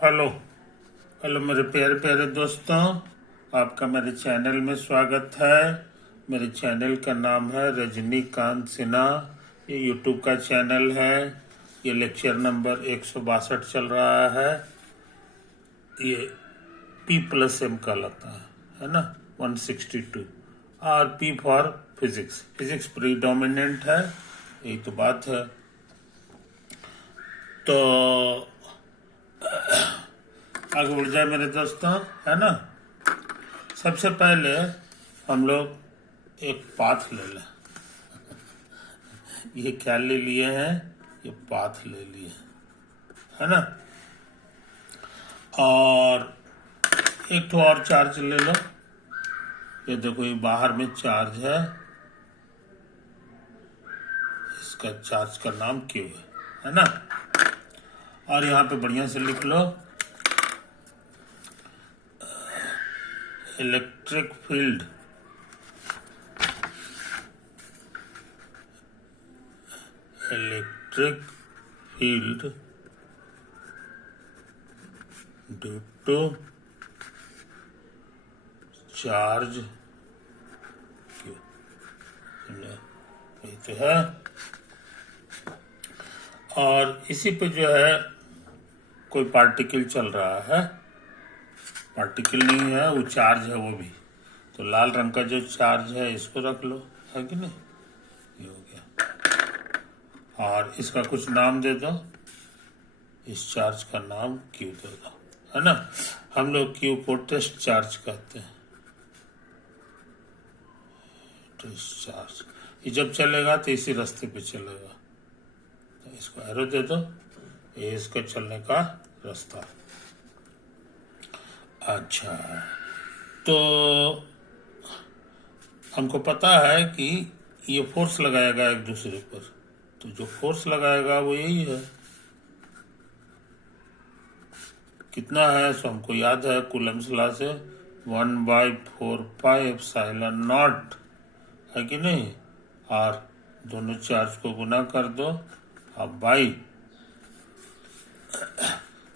Hello hello मेरे प्यारे प्यारे दोस्तों, आपका मेरे चैनल में स्वागत है। मेरे चैनल का नाम है रजनीकांत सिन्हा। ये यूट्यूब का चैनल है। ये लेक्चर नंबर 162 चल रहा है। ये P+M कहलाता है ना, 162। और P for physics, physics predominant है, यही तो बात है। तो आगे बढ़ जाए मेरे दोस्तों, है ना। सबसे पहले हम लोग एक पाथ ले लें। ये क्या ले लिए हैं? ये पाथ ले लिए, है ना। और एक तो और चार्ज ले लो। ये देखो, ये बाहर में चार्ज है, इसका चार्ज का नाम क्यू है ना। और यहाँ पे बढ़िया से लिख लो, electric field due to charge Q, यही तो है। और इसी पे जो है कोई पार्टिकल चल रहा है, पार्टिकल नहीं है वो, चार्ज है वो भी। तो लाल रंग का जो चार्ज है इसको रख लो, है कि नहीं। ये हो गया। और इसका कुछ नाम दे दो, इस चार्ज का नाम क्यू दे दो, है ना। हम लोग क्यू को टेस्ट चार्ज कहते हैं। टेस्ट चार्ज ये जब चलेगा तो इसी रास्ते पे चलेगा, तो इसको एरो दे दो, ये इसका चलने का रास्ता। अच्छा, तो हमको पता है कि ये फोर्स लगाएगा एक दूसरे पर, तो जो फोर्स लगाएगा वो यही है। कितना है सो हमको याद है कूलम्स लॉ से, 1/4πε0, है कि नहीं। और दोनों चार्ज को गुना कर दो, अब बाई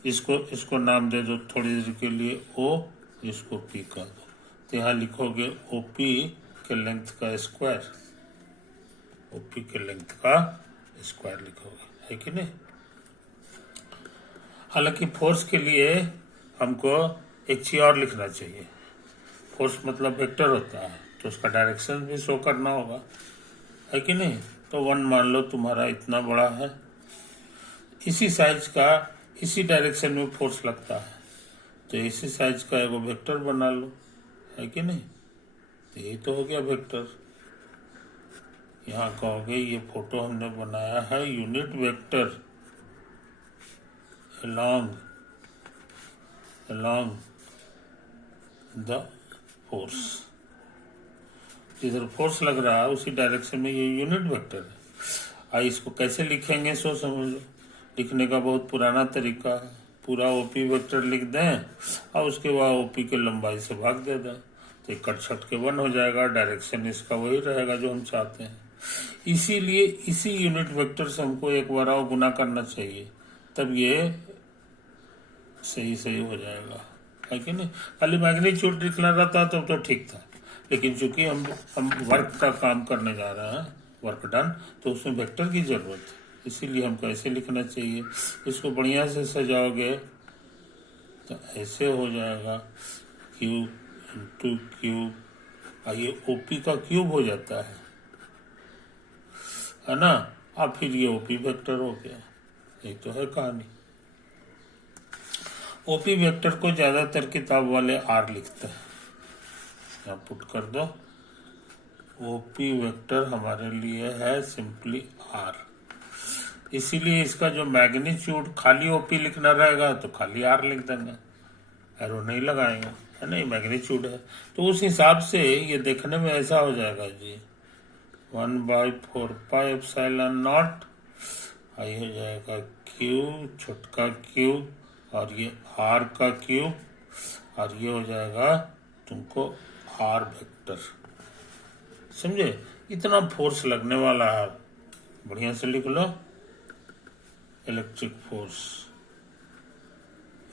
इसको नाम दे दो थोड़ी देर के लिए O, इसको P कर दो। तो यहाँ लिखोगे OP के लेंथ का स्क्वायर, OP के लेंथ का स्क्वायर लिखोगे, है कि नहीं। हालांकि फोर्स के लिए हमको एक चीज और लिखना चाहिए। फोर्स मतलब वेक्टर होता है, तो उसका डायरेक्शन भी शो करना होगा, है कि नहीं। तो 1 मान लो तुम्हारा इतना बड़ा है, इसी साइज का इसी डायरेक्शन में फोर्स लगता है, तो इसी साइज का एगो वेक्टर बना लो, है कि नहीं। तो यही तो हो गया वेक्टर। यहाँ कहोगे ये फोटो हमने बनाया है unit vector along the force. जिधर फोर्स लग रहा है उसी डायरेक्शन में ये यूनिट वेक्टर है। इसको कैसे लिखेंगे सो समझ लो। लिखने का बहुत पुराना तरीका है, पूरा ओपी वेक्टर लिख दें और उसके बाद ओपी के लंबाई से भाग दे दें, तो एक कट छट के 1 हो जाएगा। डायरेक्शन इसका वही रहेगा जो हम चाहते हैं। इसीलिए इसी यूनिट वेक्टर से हमको एक बार और गुना करना चाहिए, तब ये सही हो जाएगा, है कि नहीं। खाली मैग्नीट्यूड लिखना रहता तब तो ठीक था, लेकिन चूंकि हम वर्क का काम करने जा रहे हैं, वर्क डन, तो उसमें वेक्टर की जरूरत है। इसीलिए हमको ऐसे लिखना चाहिए। इसको बढ़िया से सजाओगे तो ऐसे हो जाएगा, Q इंटू क्यूब, ये OP का क्यूब हो जाता है ना। अब फिर ये OP वेक्टर हो गया, यही तो है कहानी। OP वेक्टर को ज्यादातर किताब वाले R लिखते हैं, यहाँ पुट कर दो। OP वेक्टर हमारे लिए है सिंपली R। इसीलिए इसका जो मैग्नीट्यूड खाली OP लिखना रहेगा तो खाली R लिख देंगे, एरो नहीं लगाएंगे, है नहीं। मैग्नीट्यूड है तो उस हिसाब से ये देखने में ऐसा हो जाएगा जी, 1/4πε0, ये हो जाएगा क्यूब, छोटका क्यूब, और ये R का क्यूब, और ये हो जाएगा तुमको R वेक्टर। समझे, इतना फोर्स लगने वाला है। बढ़िया से लिख लो, electric force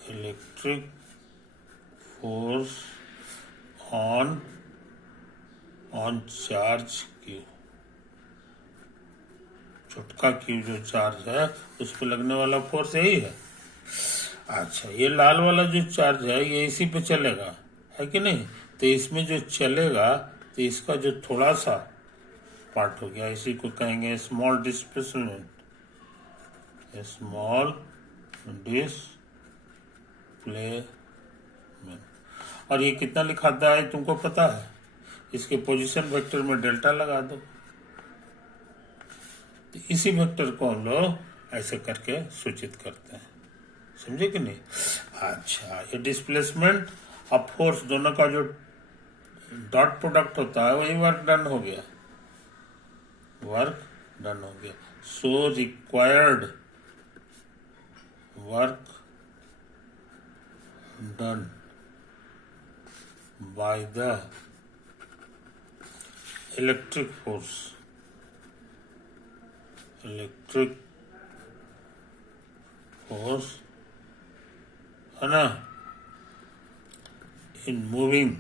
electric force on charge Q, छोटका क्यू जो चार्ज है उस पर लगने वाला फोर्स यही है। अच्छा, ये लाल वाला जो चार्ज है ये इसी पे चलेगा, है कि नहीं? तो इसमें जो चलेगा तो इसका जो थोड़ा सा पार्ट हो गया, इसी को कहेंगे स्मॉल डिस्प्लेसमेंट, स्मॉल डिस्प्लेसमेंट। और ये कितना लिखाता है तुमको पता है? इसके पोजीशन वेक्टर में डेल्टा लगा दो, तो इसी वेक्टर को हम लोग ऐसे करके सूचित करते हैं, समझे कि नहीं? अच्छा, ये डिस्प्लेसमेंट और फोर्स दोनों का जो डॉट प्रोडक्ट होता है वही वर्क डन हो गया, वर्क डन हो गया। So required work done by the electric force, electric force है ना, in moving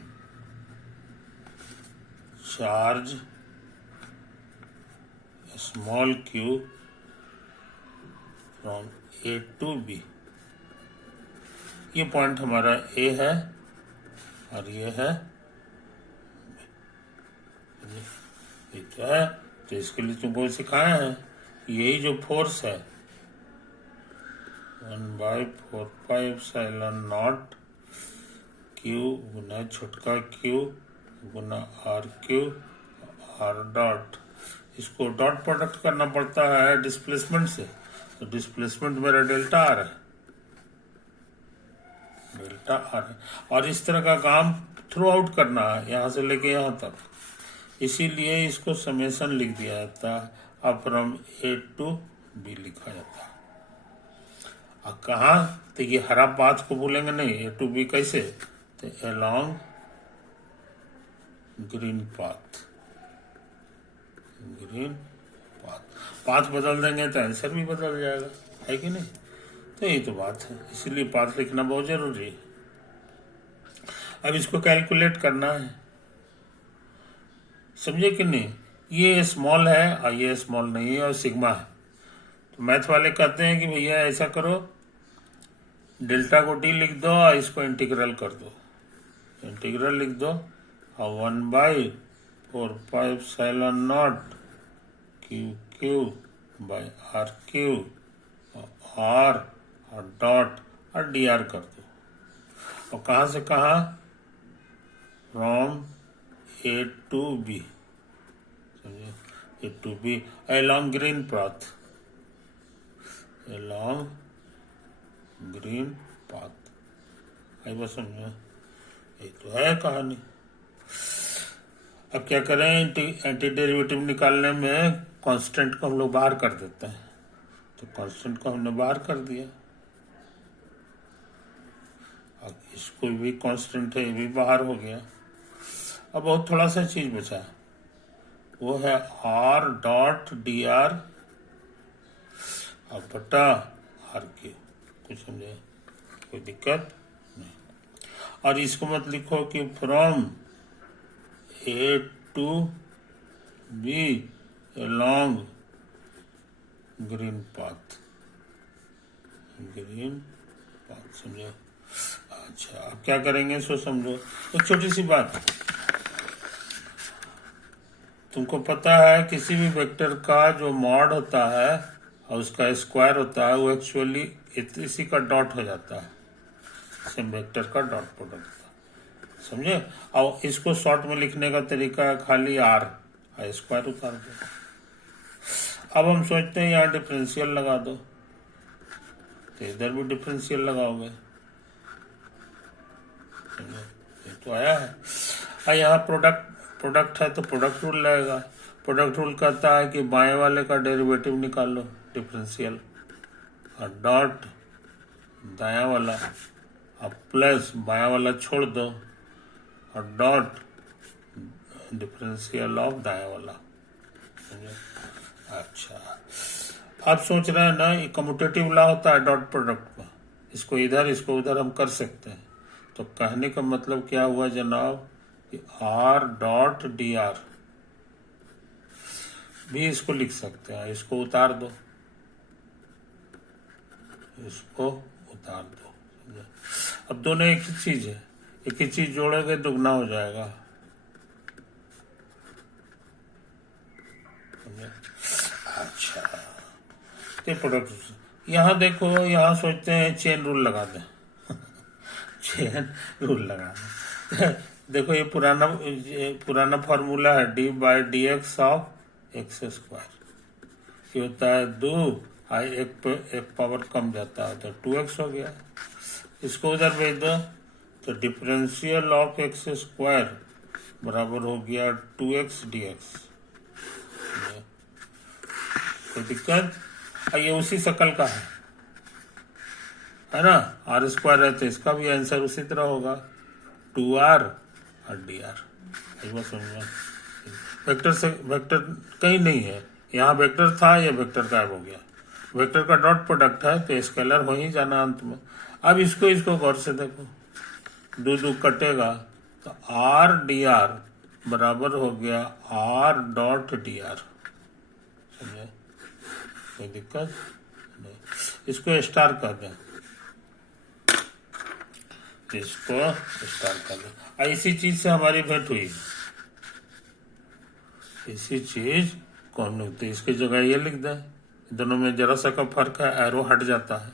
charge small Q from A to B. ये पॉइंट हमारा ए है और ये है ये तो है, तो इसके लिए तुमको सिखाया है यही जो फोर्स है 1/4πε0 क्यू गुना छोटका क्यू गुना आर क्यू आर डॉट, इसको डॉट प्रोडक्ट करना पड़ता है डिस्प्लेसमेंट से, तो डिस्प्लेसमेंट मेरा डेल्टा आर है, डेल्टा आर है। और इस तरह का काम थ्रू आउट करना है यहाँ से लेके यहाँ तक, इसीलिए इसको समेशन लिख दिया जाता है, अब फ्रॉम ए टू बी लिखा जाता है। अब कहाँ, तो ये हरा पाथ को भूलेंगे नहीं, ए टू बी कैसे, तो along green path, green path, path बदल देंगे तो आंसर भी बदल जाएगा, है कि नहीं? तो यही तो बात है, इसीलिए पाथ लिखना बहुत जरूरी है। अब इसको कैलकुलेट करना है, समझे कि नहीं? ये स्मॉल है और ये स्मॉल नहीं है और सिग्मा है, तो मैथ वाले कहते हैं कि भैया ऐसा करो, डेल्टा को डी लिख दो और इसको इंटीग्रल कर दो, इंटीग्रल लिख दो और 1/4πε0 Q Q by R Q R और डॉट और डी आर कर दो। और कहाँ से कहाँ, फ्रॉम ए टू बी, समझे, A to B along green path, along green path, आई बस समझे, ये तो है कहानी। अब क्या करें, एंटी डेरिवेटिव निकालने में कांस्टेंट को हम लोग बाहर कर देते हैं, तो कांस्टेंट को हमने बाहर कर दिया, अब इसको भी कांस्टेंट है, ये भी बाहर हो गया। अब बहुत थोड़ा सा चीज बचा, वो है आर डॉट डी आर और बटा आर क्यू, कुछ समझे, कोई दिक्कत नहीं। और इसको मत लिखो कि from A to B along green path, green path, समझो। अच्छा, अब क्या करेंगे सो समझो, एक छोटी सी बात, तुमको पता है किसी भी वेक्टर का जो मॉड होता है और उसका स्क्वायर होता है वो एक्चुअली इसी का डॉट हो जाता है, सेम वेक्टर का डॉट प्रोडक्ट, समझे? और इसको शॉर्ट में लिखने का तरीका है खाली आर स्क्वायर उतार दो। अब हम सोचते हैं यहाँ डिफरेंशियल लगा दो, तो इधर भी डिफरेंशियल लगाओगे, ये तो आया है। और यहाँ प्रोडक्ट है तो प्रोडक्ट रूल लगेगा, प्रोडक्ट रूल कहता है कि बाएं वाले का डेरिवेटिव निकाल लो डिफरेंशियल, और डॉट दायां वाला, और प्लस बायां वाला छोड़ दो और डॉट डिफरेंशियल ऑफ दायां वाला, अच्छा। आप सोच रहे हैं ना, ये कम्यूटेटिव लॉ होता है डॉट प्रोडक्ट का, इसको इधर इसको उधर हम कर सकते हैं। तो कहने का मतलब क्या हुआ जनाब कि आर डॉट डी आर भी इसको लिख सकते हैं। इसको उतार दो, इसको उतार दो। समझे? अब दोनों एक ही चीज है, एक ही चीज जोड़ोगे दुगना हो जाएगा। समझे? अच्छा, तो प्रोडक्ट यहाँ देखो, यहाँ सोचते हैं चेन रूल लगा दें चेन रूल लगा दें देखो ये पुराना फॉर्मूला है D by D x of x square. ये होता है 2, एक पावर कम जाता है तो 2x हो गया। इसको उधर भेज दो तो डिफरेंशियल ऑफ एक्स स्क्वायर बराबर हो गया 2x dx। कोई दिक्कत? ये उसी शकल का है ना, आर स्क्वायर है तो इसका भी आंसर उसी तरह होगा 2r और dr। वेक्टर से वेक्टर कहीं नहीं है, यहाँ वेक्टर था, ये वेक्टर गायब हो गया। वेक्टर का डॉट प्रोडक्ट है तो स्केलर हो ही जाना अंत में। अब इसको गौर से देखो, 2 कटेगा तो आर डी आर बराबर हो गया आर डॉट डी आर। समझे? कोई दिक्कत नहीं। इसको स्टार कर दें, इसको स्टार कर दें। ऐसी चीज से हमारी भेंट हुई, इसी चीज कौन होती है, इसकी जगह ये लिख दें। दोनों में जरा सा का फर्क है, एरो हट जाता है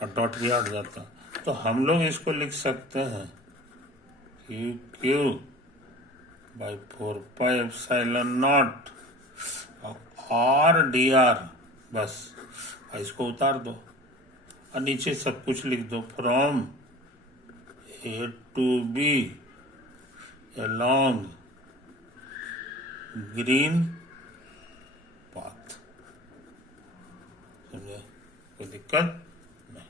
और डॉट भी हट जाता है। तो हम लोग इसको लिख सकते हैं Q Q by 4 pi epsilon naught R D R. बस इसको उतार दो और नीचे सब कुछ लिख दो, from A to B along green path. समझे? कोई दिक्कत नहीं।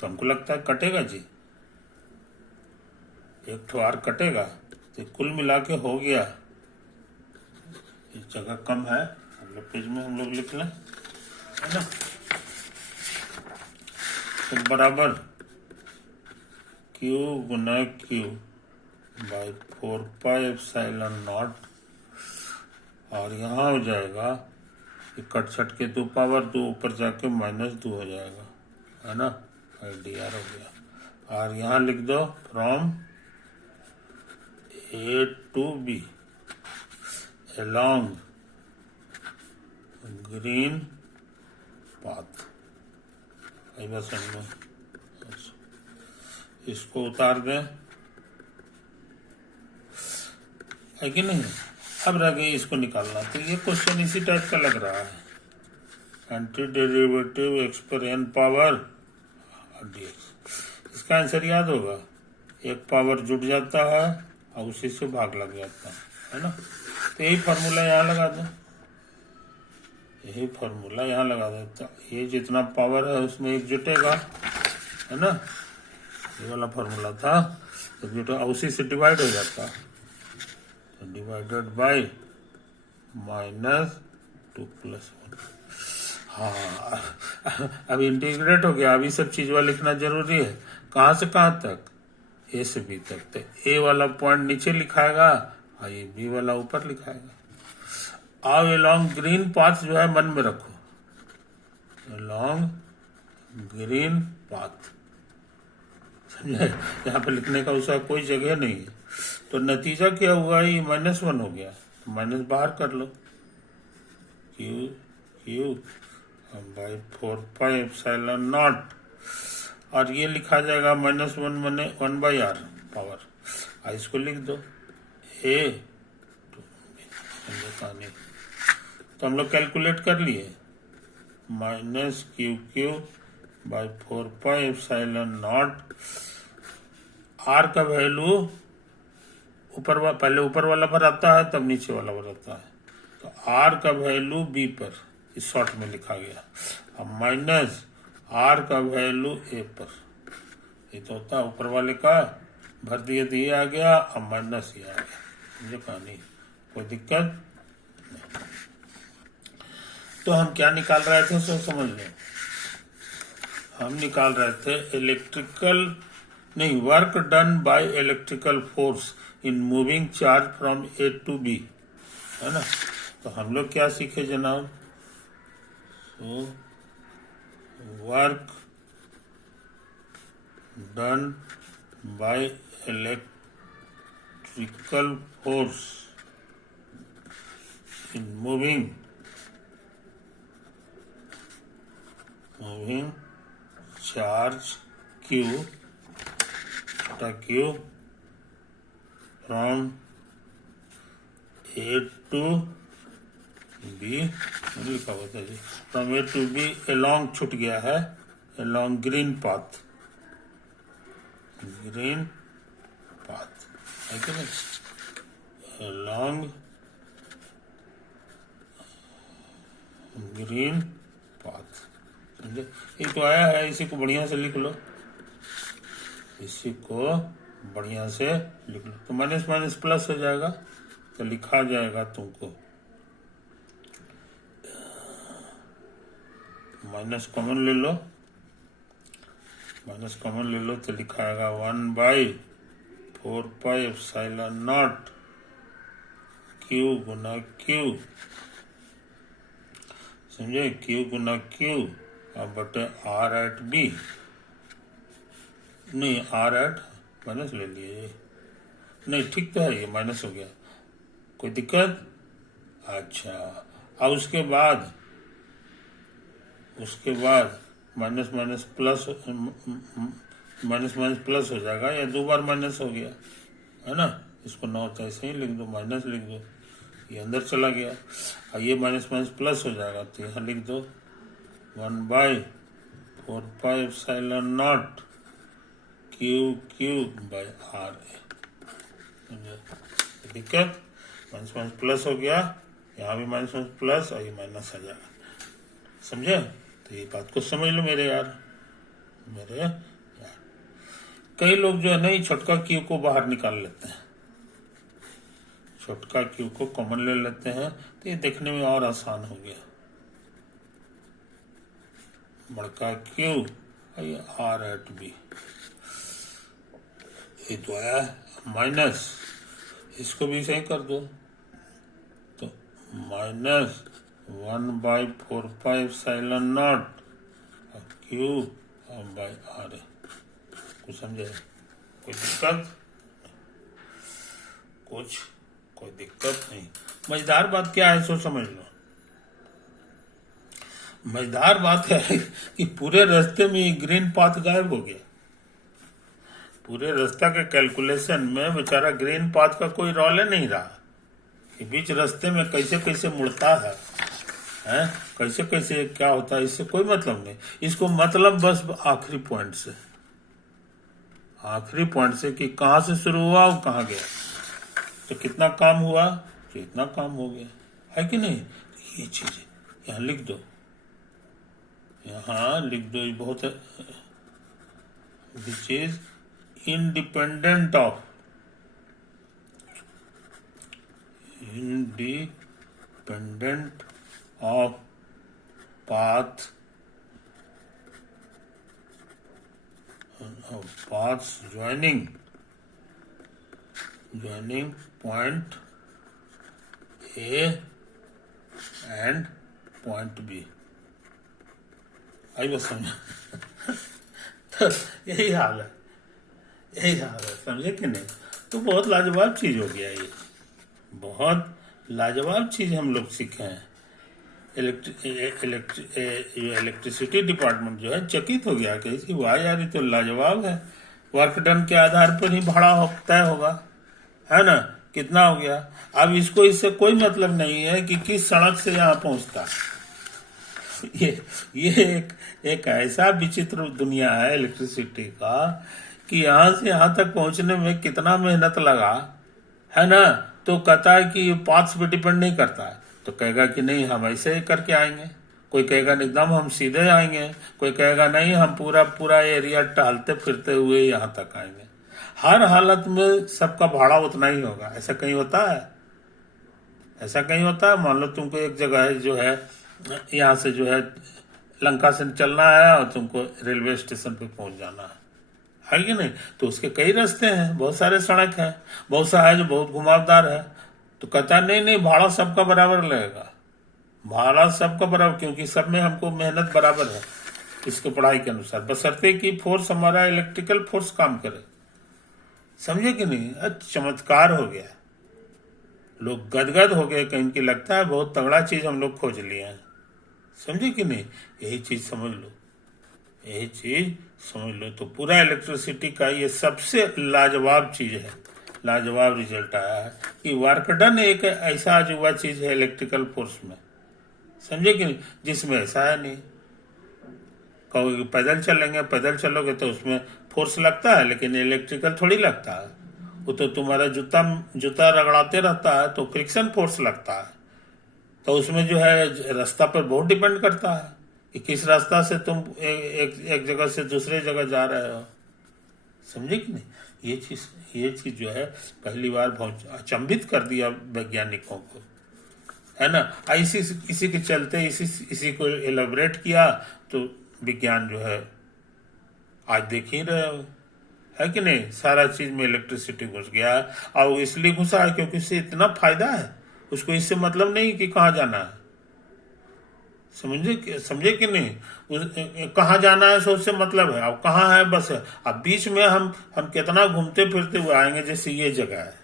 तो हमको लगता है कटेगा जी, एक ठो आर कटेगा तो कुल मिला के हो गया। इस जगह कम है, अगले पेज में हम लोग लिख लें, है ना। तो बराबर Q Guna Q by 4 pi epsilon naught, और यहाँ हो जाएगा कट छट के 2 पावर 2 ऊपर जाके -2 हो जाएगा, है ना। डी आर हो गया। और यहाँ लिख दो from A to B along green path. बस इसको उतार दें, है कि नहीं। अब रह गई इसको निकालना। तो ये क्वेश्चन इसी टाइप का लग रहा है, anti derivative Experian power dx। इसका आंसर याद होगा, एक पावर जुट जाता है और उसी से भाग लग जाता है ना। तो यही फार्मूला यहाँ लगा दो, यही फार्मूला यहाँ लगा दो। तो ये जितना पावर है उसमें एक जुटेगा, है ना। ये वाला फार्मूला था, तो जुटा उसी से डिवाइड हो जाता, तो डिवाइडेड बाय -2 + 1। हाँ, अब इंटीग्रेट हो गया। अभी सब चीज वाला लिखना जरूरी है। कहाँ से कहाँ तक? ए से बी तक। तो ए वाला पॉइंट नीचे लिखाएगा और ये बी वाला ऊपर लिखाएगा। अब along ग्रीन पाथ जो है मन में रखो, along ग्रीन पाथ। समझे? यहाँ पे लिखने का उसका कोई जगह नहीं है। तो नतीजा क्या हुआ, ये -1 हो गया, तो माइनस बाहर कर लो, Q Q by 4 pi epsilon naught, और ये लिखा जाएगा -1 मने 1/r पावर। इसको लिख दो ए कहानी। तो हम लोग कैलकुलेट कर लिए, -QQ by 4 pi epsilon naught. R का वैल्यू पहले ऊपर वाला पर आता है तब नीचे वाला पर आता है। तो आर का वैल्यू बी पर इस शॉर्ट में लिखा गया, अब माइनस आर का वैल्यू ए पर। ये तो होता है ऊपर वाले का भर दिए दिए आ गया, अब माइनस ये आ गया। ये कहानी, कोई दिक्कत नहीं। तो हम क्या निकाल रहे थे सो समझ लें। हम निकाल रहे थे work done by electrical force in moving charge from A to B, है ना। तो हम लोग क्या सीखे जनाब? तो work done by electrical force in moving charge Q from A to B, लिखा हुआ था जी, from A to B along छूट गया है, along ग्रीन पाथ है कि नहीं, along ग्रीन पाथ, समझे। ये तो आया है, इसी को बढ़िया से लिख लो, तो माइनस माइनस प्लस हो जाएगा, तो लिखा जाएगा तुमको माइनस कॉमन ले लो तो लिखा आएगा 1/4πε0 Q गुना Q, समझे, Q गुना Q अब बटे R एट B, नहीं R एट माइनस ले लिए, नहीं ठीक तो है, ये माइनस हो गया, कोई दिक्कत? अच्छा, अब उसके बाद माइनस माइनस प्लस हो जाएगा, या 2 बार माइनस हो गया, है ना। इसको ना होता ऐसे ही लिख दो, माइनस लिख दो, ये अंदर चला गया, और ये माइनस माइनस प्लस हो जाएगा, तो यहाँ लिख दो 1/4πε0 Q/R। दिक्कत? माइनस माइनस प्लस हो गया, यहाँ भी माइनस माइनस प्लस, और ये माइनस आ जाएगा, समझे। तो ये बात को समझ लो मेरे यार। कई लोग जो है ना, छोटका Q को बाहर निकाल लेते हैं, छोटका Q को कॉमन ले लेते हैं, तो ये देखने में और आसान हो गया, बड़का Q ये R एट B, ये तो आया माइनस, इसको भी सही कर दो, तो माइनस 1/4πε0 Q/R, कुछ समझे? कोई दिक्कत नहीं। मजेदार बात क्या है सो समझ लो। मजेदार बात है कि पूरे रास्ते में ग्रीन पाथ गायब हो गया, पूरे रास्ता के कैलकुलेशन में बेचारा ग्रीन पाथ का कोई रोल नहीं रहा, कि बीच रास्ते में कैसे कैसे मुड़ता है, कैसे कैसे क्या होता है, इससे कोई मतलब नहीं। इसको मतलब बस आखिरी पॉइंट से कि कहाँ से शुरू हुआ और कहाँ गया, तो कितना काम हुआ, तो इतना काम हो गया, है कि नहीं। ये चीज यहाँ लिख दो, ये बहुत है, which is independent of paths joining point A and point B। आई बस समझ तो यही हाल है, समझे कि नहीं। तो बहुत लाजवाब चीज हो गया, ये बहुत लाजवाब चीज हम लोग सीखे हैं। इलेक्ट्रिसिटी डिपार्टमेंट जो है चकित हो गया कि वाह यार, ये तो लाजवाब है, वर्क डन के आधार पर ही भाड़ा तय होगा, है ना, कितना हो गया। अब इसको इससे कोई मतलब नहीं है कि किस सड़क से यहाँ पहुंचता। ये एक ऐसा विचित्र दुनिया है इलेक्ट्रिसिटी का, कि यहाँ से यहाँ तक पहुंचने में कितना मेहनत लगा, है ना। तो कहता है कि ये पाथ्स पे डिपेंड नहीं करता है, तो कहेगा कि नहीं हम ऐसे ही करके आएंगे, कोई कहेगा एकदम हम सीधे आएंगे, कोई कहेगा नहीं हम पूरा एरिया टहलते फिरते हुए यहाँ तक आएंगे। हर हालत में सबका भाड़ा उतना ही होगा, ऐसा कहीं होता है? मान लो तुमको एक जगह है जो है, यहाँ से जो है लंका से चलना है और तुमको रेलवे स्टेशन पे पहुंच जाना है कि नहीं? तो उसके कई रास्ते हैं, बहुत सारे सड़क हैं, बहुत सा है जो बहुत घुमावदार है। तो कहता है नहीं नहीं, भाड़ा सबका बराबर लगेगा, भाड़ा सबका बराबर, क्योंकि सब में हमको मेहनत बराबर है इसके पढ़ाई के अनुसार, बशर्ते कि फोर्स हमारा इलेक्ट्रिकल फोर्स काम करे। समझे कि नहीं? चमत्कार हो गया, लोग गदगद हो गए, कहीं की लगता है बहुत तगड़ा चीज हम लोग खोज लिए हैं। समझे कि नहीं? यही चीज समझ लो, यही चीज समझ लो। तो पूरा इलेक्ट्रिसिटी का ये सबसे लाजवाब चीज है, लाजवाब रिजल्ट आया है कि वर्क डन एक ऐसा अजूबा चीज है इलेक्ट्रिकल फोर्स में। समझे कि नहीं? जिसमें ऐसा है नहीं। कहोगे पैदल चलेंगे, पैदल चलोगे तो उसमें फोर्स लगता है, लेकिन इलेक्ट्रिकल थोड़ी लगता है। वो तो तुम्हारा जूता जूता रगड़ाते रहता है तो फ्रिक्शन फोर्स लगता है। तो उसमें जो है रास्ता पर बहुत डिपेंड करता है कि किस रास्ता से तुम एक जगह से दूसरे जगह जा रहे हो। समझे कि नहीं? ये चीज जो है पहली बार बहुत अचंभित कर दिया वैज्ञानिकों को, है ना? इसी के चलते इसी को एलाबरेट किया तो विज्ञान जो है आज देख ही रहे हो, है कि नहीं? सारा चीज में इलेक्ट्रिसिटी घुस गया है, और वो इसलिए घुसा है क्योंकि इससे इतना फायदा है, उसको इससे मतलब नहीं कि कहाँ जाना है। समझे कि नहीं? कहाँ जाना है सो उससे मतलब है, अब कहाँ है बस है। अब बीच में हम कितना घूमते फिरते हुए आएंगे, जैसे ये जगह है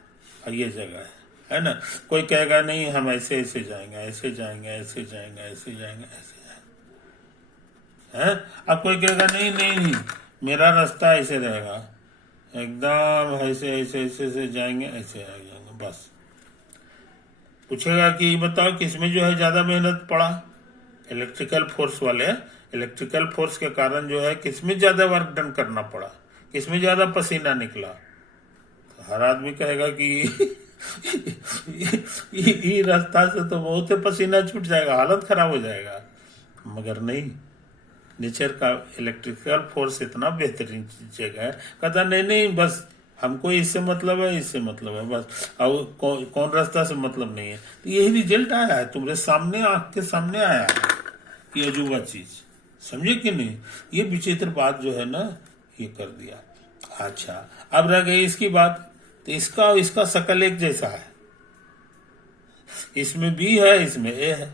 और ये जगह है ना? कोई कहेगा नहीं हम ऐसे ऐसे जाएंगे, ऐसे जाएंगे, ऐसे जाएंगे, ऐसे जाएंगे, ऐसे जाएंगे, है? अब कोई कहेगा नहीं नहीं नहीं, मेरा रास्ता ऐसे रहेगा, एकदम ऐसे ऐसे ऐसे ऐसे जाएंगे, ऐसे आ जाएंगे बस। पूछेगा कि बताओ किसमें जो है ज्यादा मेहनत पड़ा? इलेक्ट्रिकल फोर्स वाले, इलेक्ट्रिकल फोर्स के कारण जो है किसमें ज्यादा वर्क डन करना पड़ा, किसमें ज्यादा पसीना निकला? तो हर आदमी कहेगा कि ये रास्ता से तो बहुत पसीना छूट जाएगा, हालत खराब हो जाएगा। मगर नहीं, नेचर का इलेक्ट्रिकल फोर्स इतना बेहतरीन जगह है, कहता नहीं नहीं बस हमको इससे मतलब है, इससे मतलब है बस, और कौन रास्ता से मतलब नहीं है। तो यही रिजल्ट आया है, तुम्हारे सामने, आंख के सामने आया है ये अजूबा चीज। समझे कि नहीं? ये विचित्र बात जो है ना, ये कर दिया। अच्छा, अब रह गई इसकी बात। तो इसका और इसका शकल एक जैसा है, इसमें बी है, इसमें ए है,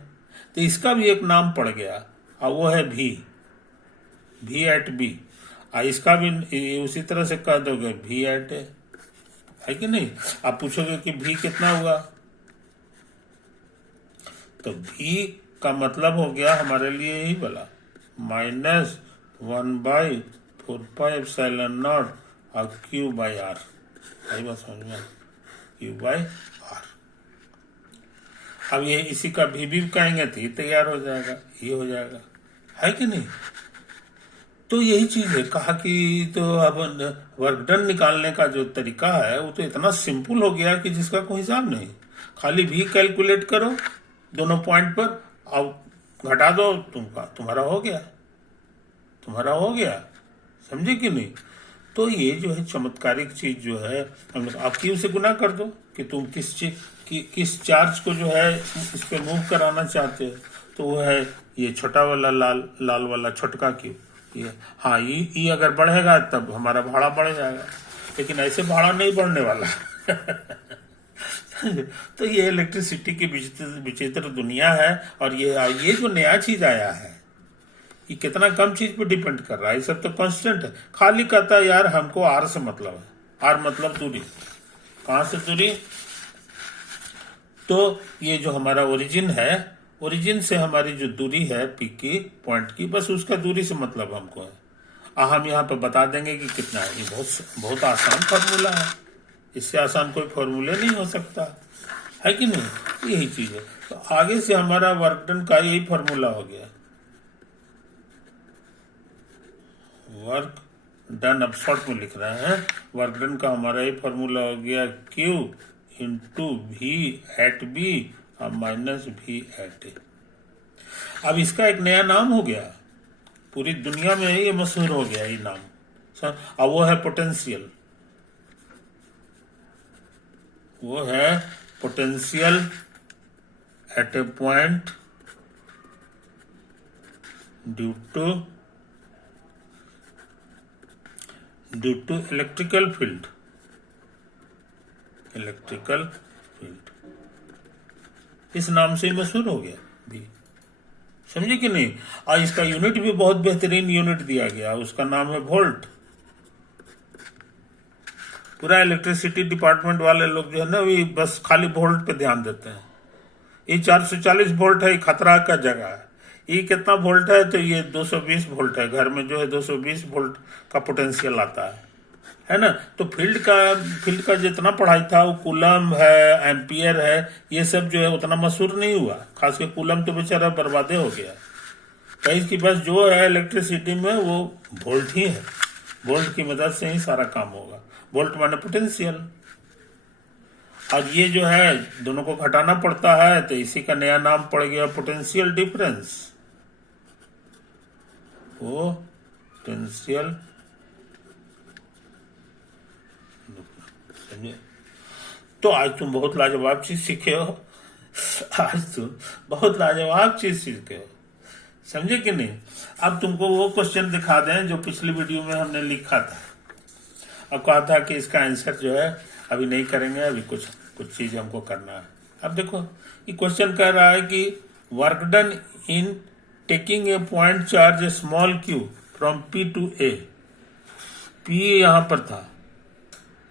तो इसका भी एक नाम पड़ गया और वो है भी एट बी। इसका भी उसी तरह से कह दोगे भी एट ए, है कि नहीं? आप पूछोगे कि भी कितना हुआ, तो भी का मतलब हो गया हमारे लिए यही वाला -1/4πε0 और Q/R। आई बात समझ में? Q/R। अब ये इसी का भी कहेंगे तो ये तैयार हो जाएगा, ये हो जाएगा, है कि नहीं? तो यही चीज है, कहा कि तो अब वर्क डन निकालने का जो तरीका है वो तो इतना सिंपल हो गया कि जिसका कोई हिसाब नहीं। खाली भी कैलकुलेट करो दोनों पॉइंट पर, अब घटा दो, तुम्हारा हो गया, तुम्हारा हो गया। समझे कि नहीं? तो ये जो है चमत्कारिक चीज जो है, आप क्यू से गुना कर दो कि तुम किस चार्ज को जो है इस पे मूव कराना चाहते हो। तो वो है ये छोटा वाला लाल वाला छोटका क्यू, ये। हाँ, ये अगर बढ़ेगा तब हमारा भाड़ा बढ़ जाएगा, लेकिन ऐसे भाड़ा नहीं बढ़ने वाला। तो ये इलेक्ट्रिसिटी की विचित्र दुनिया है। और ये जो नया चीज आया है, ये कितना कम चीज पे डिपेंड कर रहा है, ये सब तो कांस्टेंट है। खाली कहता है यार हमको आर से मतलब है, आर मतलब दूरी, कहां से दूरी? तो ये जो हमारा ओरिजिन है, ओरिजिन से हमारी जो दूरी है पी की पॉइंट की, बस उसका दूरी से मतलब हमको है। हम यहाँ पे बता देंगे कि कितना है। ये बहुत आसान फार्मूला है, इससे आसान कोई फार्मूला नहीं हो सकता, है कि नहीं? यही चीज है। तो आगे से हमारा वर्क डन का यही फार्मूला हो गया, वर्क डन। अब शॉर्ट में लिख रहे हैं, वर्क डन का हमारा ये फार्मूला हो गया Q इंटू भी एट बी और माइनस भी एट ए। अब इसका एक नया नाम हो गया, पूरी दुनिया में ये मशहूर हो गया ये नाम, अब वो है पोटेंशियल। वो है potential at a point due to electrical field, इस नाम से ही मशहूर हो गया भी, समझे कि नहीं। और इसका यूनिट भी बहुत बेहतरीन यूनिट दिया गया, उसका नाम है वोल्ट। पूरा इलेक्ट्रिसिटी डिपार्टमेंट वाले लोग जो है ना, भी बस खाली वोल्ट पे ध्यान देते हैं। ये 440 वोल्ट है, ये खतरा का जगह है। ये कितना वोल्ट है, तो ये 220 वोल्ट है। घर में जो है 220 वोल्ट का पोटेंशियल आता है ना। तो फील्ड का जितना पढ़ाई था, वो कूलम है, एम्पियर है, ये सब जो है उतना मशहूर नहीं हुआ। खास के कूलम तो बेचारा बर्बादे हो गया। कहीं इसकी बस जो है इलेक्ट्रिसिटी में वो वोल्ट ही है। वोल्ट की मदद से ही सारा काम होगा। वोल्ट माने पोटेंशियल। और ये जो है दोनों को घटाना पड़ता है, तो इसी का नया नाम पड़ गया पोटेंशियल डिफरेंस। पोटेंशियल, समझे। तो आज तुम बहुत लाजवाब चीज सीखे हो। आज तुम बहुत लाजवाब चीज सीखे हो, समझे कि नहीं। अब तुमको वो क्वेश्चन दिखा दें जो पिछली वीडियो में हमने लिखा था। अब कहा था कि इसका आंसर जो है अभी नहीं करेंगे, अभी कुछ चीज हमको करना है। अब देखो ये क्वेश्चन कह रहा है कि work done in taking a point charge a small Q from P to A. P यहां पर था,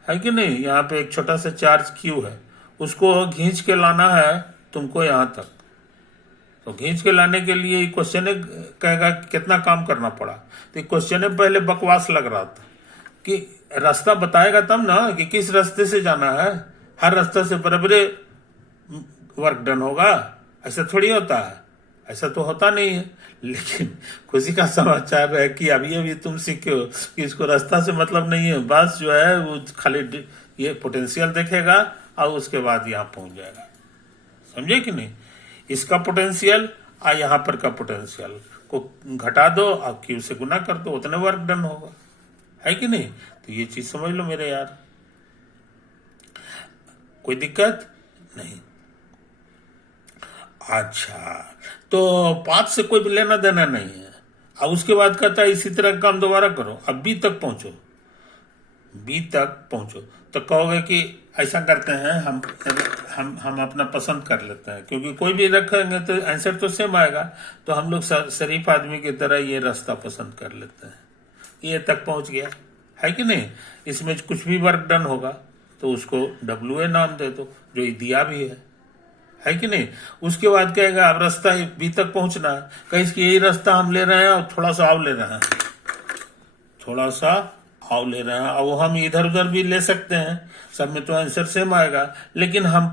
है कि नहीं। यहाँ पे एक छोटा सा चार्ज क्यू है, उसको खींच के लाना है तुमको यहां तक। तो खींच के लाने के लिए क्वेश्चन कहेगा कितना काम करना पड़ा। तो क्वेश्चन पहले बकवास लग रहा था कि रास्ता बताएगा तब ना कि किस रास्ते से जाना है। हर रास्ते से बराबरे वर्क डन होगा, ऐसा थोड़ी होता है। ऐसा तो होता नहीं है। लेकिन खुशी का समाचार है कि अभी तुम सीखे हो कि इसको रास्ता से मतलब नहीं है। बस जो है वो खाली ये पोटेंशियल देखेगा और उसके बाद यहाँ पहुंच जाएगा, समझे कि नहीं। इसका पोटेंशियल और यहाँ पर का पोटेंशियल को घटा दो और क्यू से गुना कर दो, उतने वर्क डन होगा, है कि नहीं। तो ये चीज समझ लो मेरे यार, कोई दिक्कत नहीं। अच्छा, तो पाथ से कोई लेना देना नहीं है। अब उसके बाद कहता है इसी तरह काम दोबारा करो। अब बी तक पहुंचो। तो कहोगे कि ऐसा करते हैं हम अपना पसंद कर लेते हैं, क्योंकि कोई भी रखेंगे तो आंसर तो सेम आएगा। तो हम लोग शरीफ आदमी की तरह ये रास्ता पसंद कर लेते हैं। ये तक पहुंच गया, है कि नहीं। इसमें कुछ भी वर्क डन होगा तो उसको WA नाम दे दो, जो ये दिया भी है कि नहीं। उसके बाद कहेगा अब रास्ता बी तक पहुंचना है, कहीं यही रास्ता हम ले रहे हैं और थोड़ा सा आव ले रहे हैं, और हम इधर उधर भी ले सकते हैं। सब में तो आंसर सेम आएगा, लेकिन हम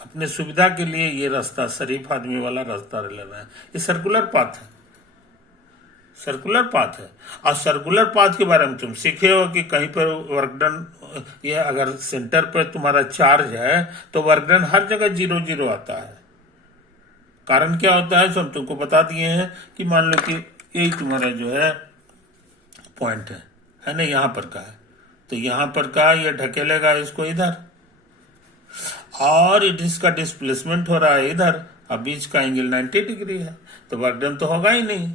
अपने सुविधा के लिए ये रास्ता शरीफ आदमी वाला रास्ता ले रहे हैं। ये सर्कुलर पाथ है। और सर्कुलर पाथ के बारे में तुम सीखे हो कि कहीं पर वर्क डन, ये अगर सेंटर पर तुम्हारा चार्ज है तो वर्क डन हर जगह 0 आता है। कारण क्या होता है सब तुमको बता दिए हैं कि मान लो कि यही तुम्हारा जो है पॉइंट है ना, यहाँ पर का है। तो यहाँ पर का ये ढकेलेगा इसको इधर, और इसका डिस्प्लेसमेंट हो रहा है इधर, अब बीच का एंगल 90 डिग्री है, तो वर्क डन तो होगा ही नहीं,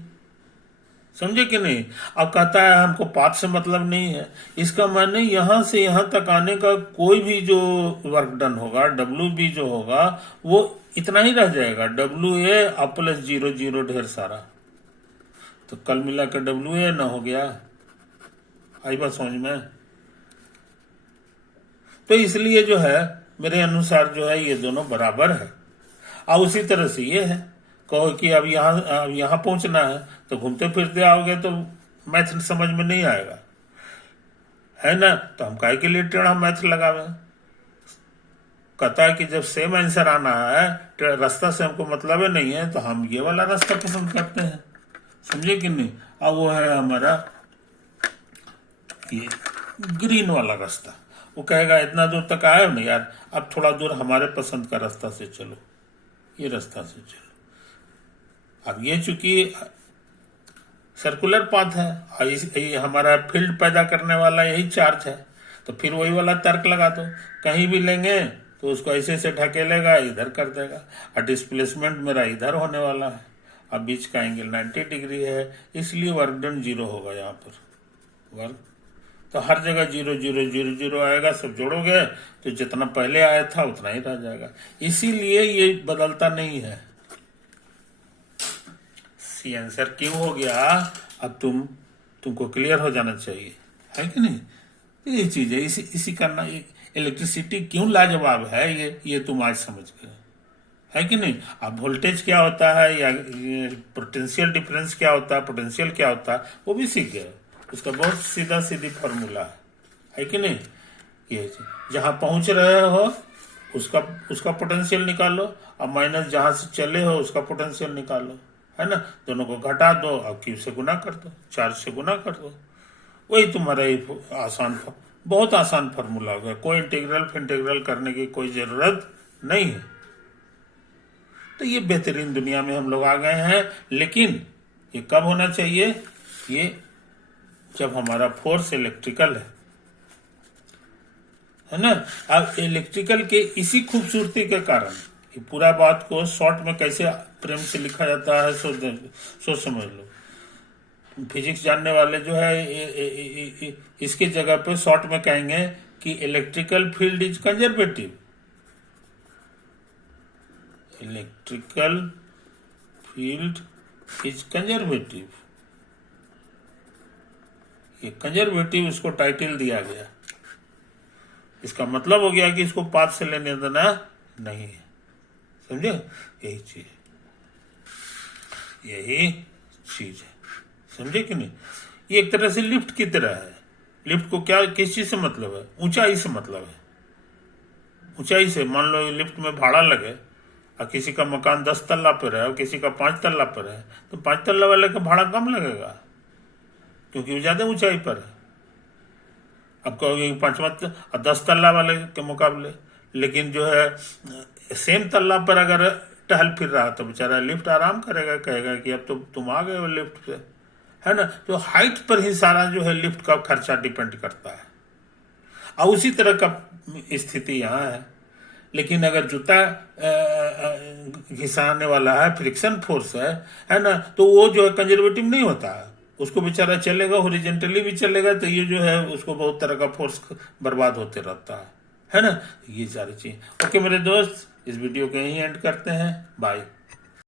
समझे कि नहीं। अब कहता है हमको पाथ से मतलब नहीं है। इसका माने यहां से यहां तक आने का कोई भी जो वर्क डन होगा, WB जो होगा वो इतना ही रह जाएगा। WA और प्लस 0 ढेर सारा, तो कल मिला कर WA ना हो गया। आई बात समझ में। तो इसलिए जो है मेरे अनुसार जो है ये दोनों बराबर है। और उसी तरह से ये है, कहो कि अब यहाँ पहुंचना है तो घूमते फिरते आओगे तो मैथ समझ में नहीं आएगा, है ना। तो हम काहे के लिए टेढ़ा मैथ लगावे। कहता है कि जब सेम आंसर आना है, रास्ता से हमको मतलब है नहीं है, तो हम ये वाला रास्ता पसंद करते हैं, समझे कि नहीं। अब वो है हमारा ये ग्रीन वाला रास्ता। वो कहेगा इतना दूर तक आए हो ना यार, अब थोड़ा दूर हमारे पसंद का रास्ता से चलो, ये रास्ता से चलो। अब ये चूंकि सर्कुलर पाथ है और ये हमारा फील्ड पैदा करने वाला यही चार्ज है, तो फिर वही वाला तर्क लगा दो। कहीं भी लेंगे तो उसको ऐसे से ढकेलेगा, इधर कर देगा, और डिस्प्लेसमेंट मेरा इधर होने वाला है, अब बीच का एंगल 90 डिग्री है, इसलिए वर्क डन 0 होगा यहाँ पर। वर्क तो हर जगह 0 0 0 0 आएगा, सब जोड़ोगे तो जितना पहले आया था उतना ही रह जाएगा, इसीलिए ये बदलता नहीं है। सी आंसर क्यों हो गया, अब तुमको क्लियर हो जाना चाहिए, है कि नहीं। ये चीज है, इसी करना इलेक्ट्रिसिटी क्यों लाजवाब है, ये तुम आज समझ गए, है कि नहीं। अब वोल्टेज क्या होता है या पोटेंशियल डिफरेंस क्या होता है, पोटेंशियल क्या होता है, वो भी सीख गए। उसका बहुत सीधा सीधी फॉर्मूला है कि नहीं। ये जहां पहुंच रहे हो उसका पोटेंशियल निकालो, और माइनस जहां से चले हो उसका पोटेंशियल निकालो, है ना। दोनों को घटा दो और क्यू से गुना कर दो, चार्ज से गुना कर दो, वही तुम्हारा बहुत आसान फॉर्मूला हो गया। कोई इंटीग्रल करने की कोई जरूरत नहीं है। तो ये बेहतरीन दुनिया में हम लोग आ गए हैं, लेकिन ये कब होना चाहिए, ये जब हमारा फोर्स इलेक्ट्रिकल है ना। अब इलेक्ट्रिकल के इसी खूबसूरती के कारण ये पूरा बात को शॉर्ट में कैसे प्रेम से लिखा जाता है, सोच समझ लो। फिजिक्स जानने वाले जो है इसके जगह पे शॉर्ट में कहेंगे कि electrical field is conservative. Electrical field is conservative, ये कंजर्वेटिव इसको टाइटल दिया गया। इसका मतलब हो गया कि इसको पाथ से लेने देना नहीं है, समझे। यही चीज है, समझे कि नहीं। ये एक तरह से लिफ्ट की तरह है। लिफ्ट को क्या किस चीज से मतलब है, ऊंचाई से मतलब है। ऊंचाई से मान लो लिफ्ट में भाड़ा लगे और किसी का मकान 10 तल्ला पर है और किसी का 5 तल्ला पर है, तो 5 तल्ला वाले का भाड़ा कम लगेगा क्योंकि वो ज्यादा ऊंचाई पर है। अब कहोगे 10 तल्ला वाले के मुकाबले, लेकिन जो है सेम तल्ला पर अगर टहल फिर रहा तो बेचारा लिफ्ट आराम करेगा, कहेगा कि अब तो तुम आ गए हो लिफ्ट पे, है ना। तो हाइट पर ही सारा जो है लिफ्ट का खर्चा डिपेंड करता है, और उसी तरह का स्थिति यहाँ है। लेकिन अगर जूता घिसाने वाला है, फ्रिक्शन फोर्स है ना, तो वो जो है कंजर्वेटिव नहीं होता है, उसको बेचारा चलेगा, हॉरिजॉन्टली भी चलेगा, तो ये जो है उसको बहुत तरह का फोर्स बर्बाद होते रहता है ना। ये सारी चीज। ओके मेरे दोस्त, इस वीडियो को यहीं एंड करते हैं, बाय।